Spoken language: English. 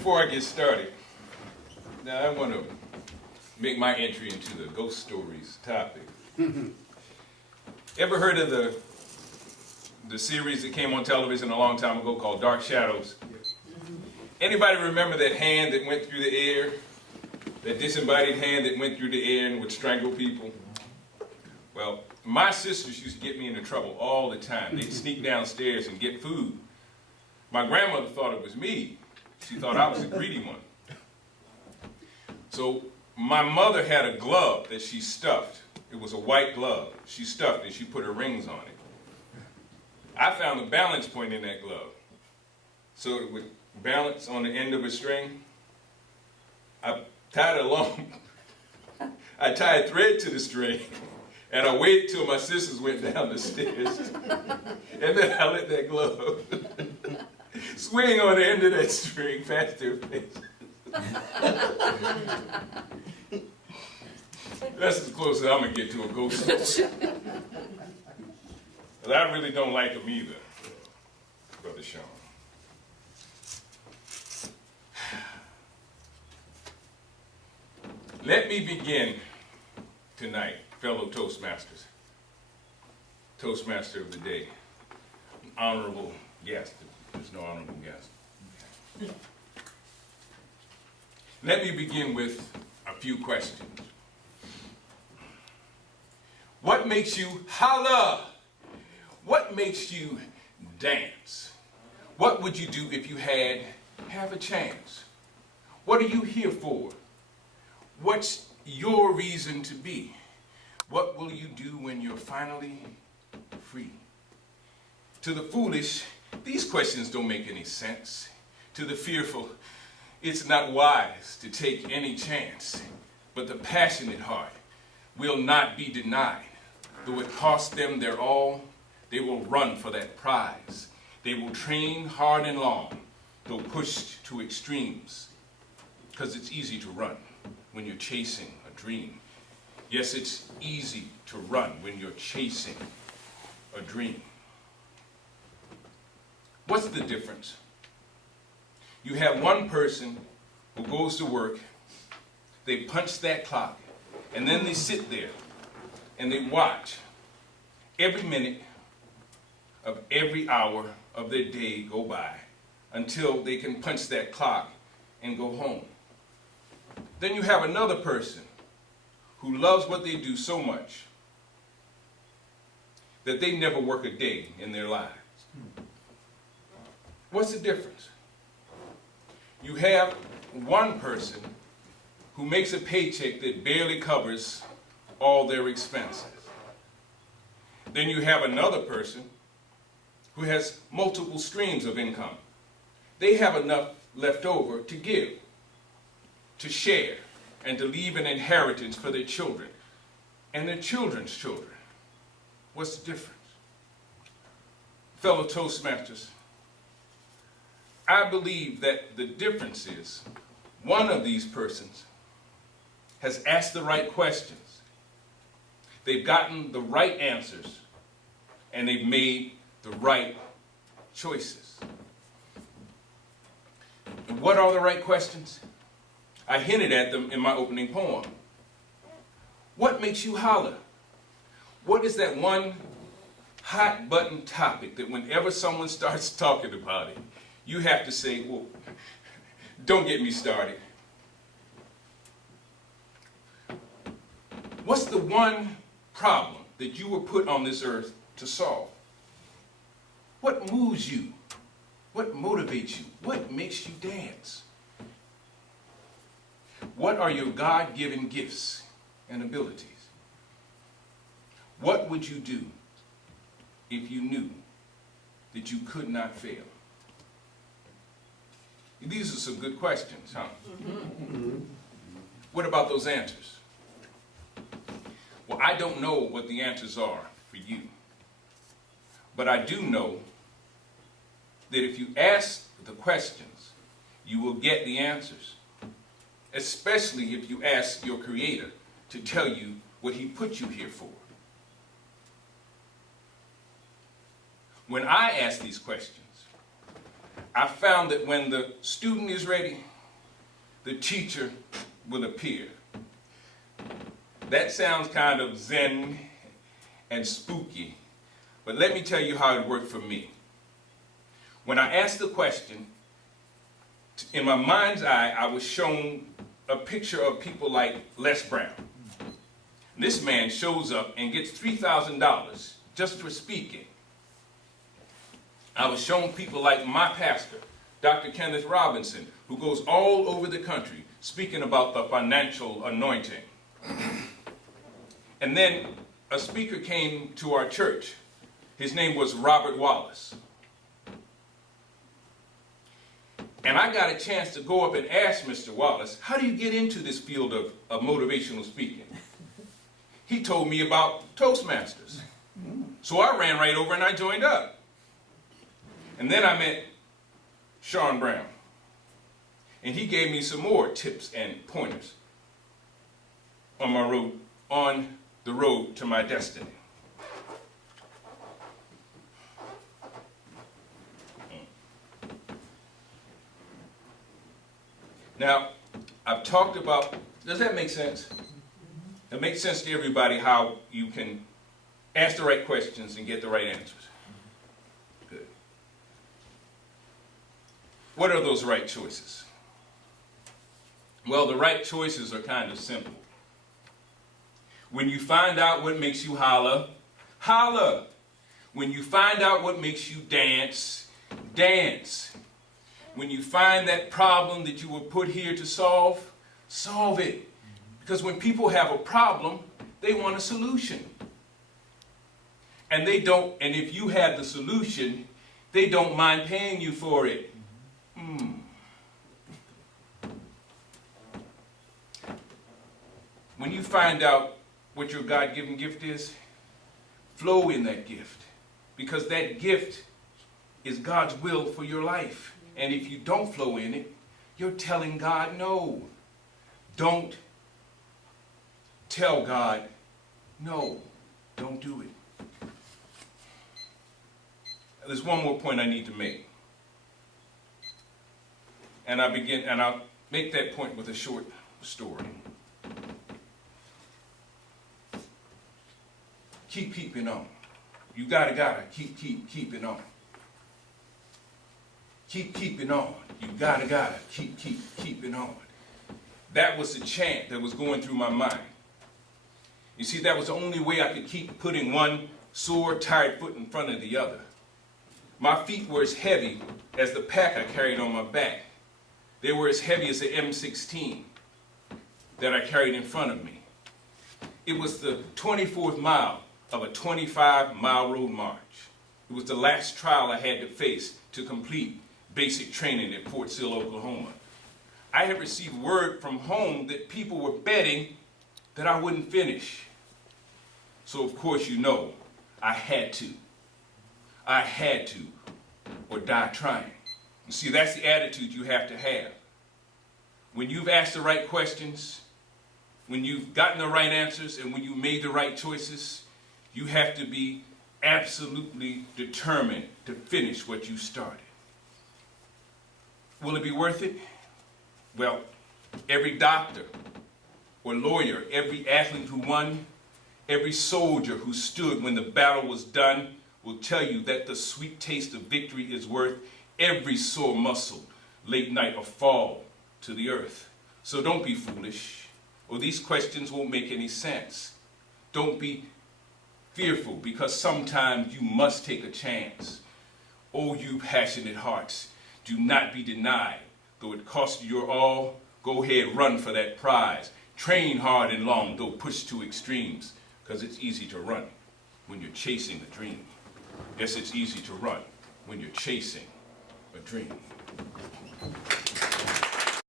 Before I get started, now I want to make my entry into the ghost stories topic. Ever heard of the series that came on television a long time ago called Dark Shadows? Anybody remember that hand that went through the air? That disembodied hand that went through the air and would strangle people? Well, my sisters used to get me into trouble all the time. They'd sneak downstairs and get food. My grandmother thought it was me. She thought I was the greedy one. So my mother had a glove that she stuffed. It was a white glove. She stuffed it. She put her rings on it. I found a balance point in that glove. So it would balance on the end of a string. I tied it along. I tied thread to the string. And I waited till my sisters went down the stairs. And then I let that glove swing on the end of that string past their face. That's as close as I'm going to get to a ghost story. But I really don't like them either, Brother Sean. Let me begin tonight, fellow Toastmasters. Toastmaster of the day, an honorable guest. There's no honorable guest. Let me begin with a few questions. What makes you holla? What makes you dance? What would you do if you had a chance? What are you here for? What's your reason to be? What will you do when you're finally free? To the foolish, these questions don't make any sense. To the fearful, it's not wise to take any chance. But the passionate heart will not be denied. Though it cost them their all, they will run for that prize. They will train hard and long, though pushed to extremes. Because it's easy to run when you're chasing a dream. Yes, it's easy to run when you're chasing a dream. What's the difference? You have one person who goes to work, they punch that clock, and then they sit there and they watch every minute of every hour of their day go by until they can punch that clock and go home. Then you have another person who loves what they do so much that they never work a day in their lives. What's the difference? You have one person who makes a paycheck that barely covers all their expenses. Then you have another person who has multiple streams of income. They have enough left over to give, to share, and to leave an inheritance for their children and their children's children. What's the difference? Fellow Toastmasters, I believe that the difference is one of these persons has asked the right questions. They've gotten the right answers, and they've made the right choices. And what are the right questions? I hinted at them in my opening poem. What makes you holler? What is that one hot button topic that whenever someone starts talking about it, you have to say, well, don't get me started. What's the one problem that you were put on this earth to solve? What moves you? What motivates you? What makes you dance? What are your God-given gifts and abilities? What would you do if you knew that you could not fail? These are some good questions, huh? What about those answers? Well, I don't know what the answers are for you. But I do know that if you ask the questions, you will get the answers. Especially if you ask your Creator to tell you what He put you here for. When I ask these questions, I found that when the student is ready, the teacher will appear. That sounds kind of zen and spooky, but let me tell you how it worked for me. When I asked the question, in my mind's eye, I was shown a picture of people like Les Brown. This man shows up and gets $3,000 just for speaking. I was shown people like my pastor, Dr. Kenneth Robinson, who goes all over the country speaking about the financial anointing. And then a speaker came to our church. His name was Robert Wallace. And I got a chance to go up and ask Mr. Wallace, how do you get into this field of motivational speaking? He told me about Toastmasters. So I ran right over and I joined up. And then I met Sean Brown. And he gave me some more tips and pointers on the road to my destiny. Now, I've talked about, does that make sense? It makes sense to everybody how you can ask the right questions and get the right answers. Good. What are those right choices? Well, the right choices are kind of simple. When you find out what makes you holler, holler. When you find out what makes you dance, dance. When you find that problem that you were put here to solve, solve it. Because when people have a problem, they want a solution. And they don't, and if you have the solution, they don't mind paying you for it. When you find out what your God-given gift is, flow in that gift. Because that gift is God's will for your life. And if you don't flow in it, you're telling God no. Don't tell God no. Don't do it. There's one more point I need to make. And I'll make that point with a short story. Keep keeping on. You gotta keep it on. Keep keeping on. You gotta keep it on. That was the chant that was going through my mind. You see, that was the only way I could keep putting one sore, tired foot in front of the other. My feet were as heavy as the pack I carried on my back. They were as heavy as the M16 that I carried in front of me. It was the 24th mile of a 25-mile road march. It was the last trial I had to face to complete basic training at Fort Sill, Oklahoma. I had received word from home that people were betting that I wouldn't finish. So of course you know, I had to. Or die trying. You see, that's the attitude you have to have. When you've asked the right questions, when you've gotten the right answers, and when you made the right choices, you have to be absolutely determined to finish what you started. Will it be worth it? Well, every doctor or lawyer, every athlete who won, every soldier who stood when the battle was done will tell you that the sweet taste of victory is worth every sore muscle, late night or fall to the earth. So don't be foolish, or these questions won't make any sense. Don't be fearful, because sometimes you must take a chance. Oh, you passionate hearts, do not be denied. Though it cost you your all, go ahead, run for that prize. Train hard and long, though pushed to extremes, because it's easy to run when you're chasing a dream. Yes, it's easy to run when you're chasing a dream.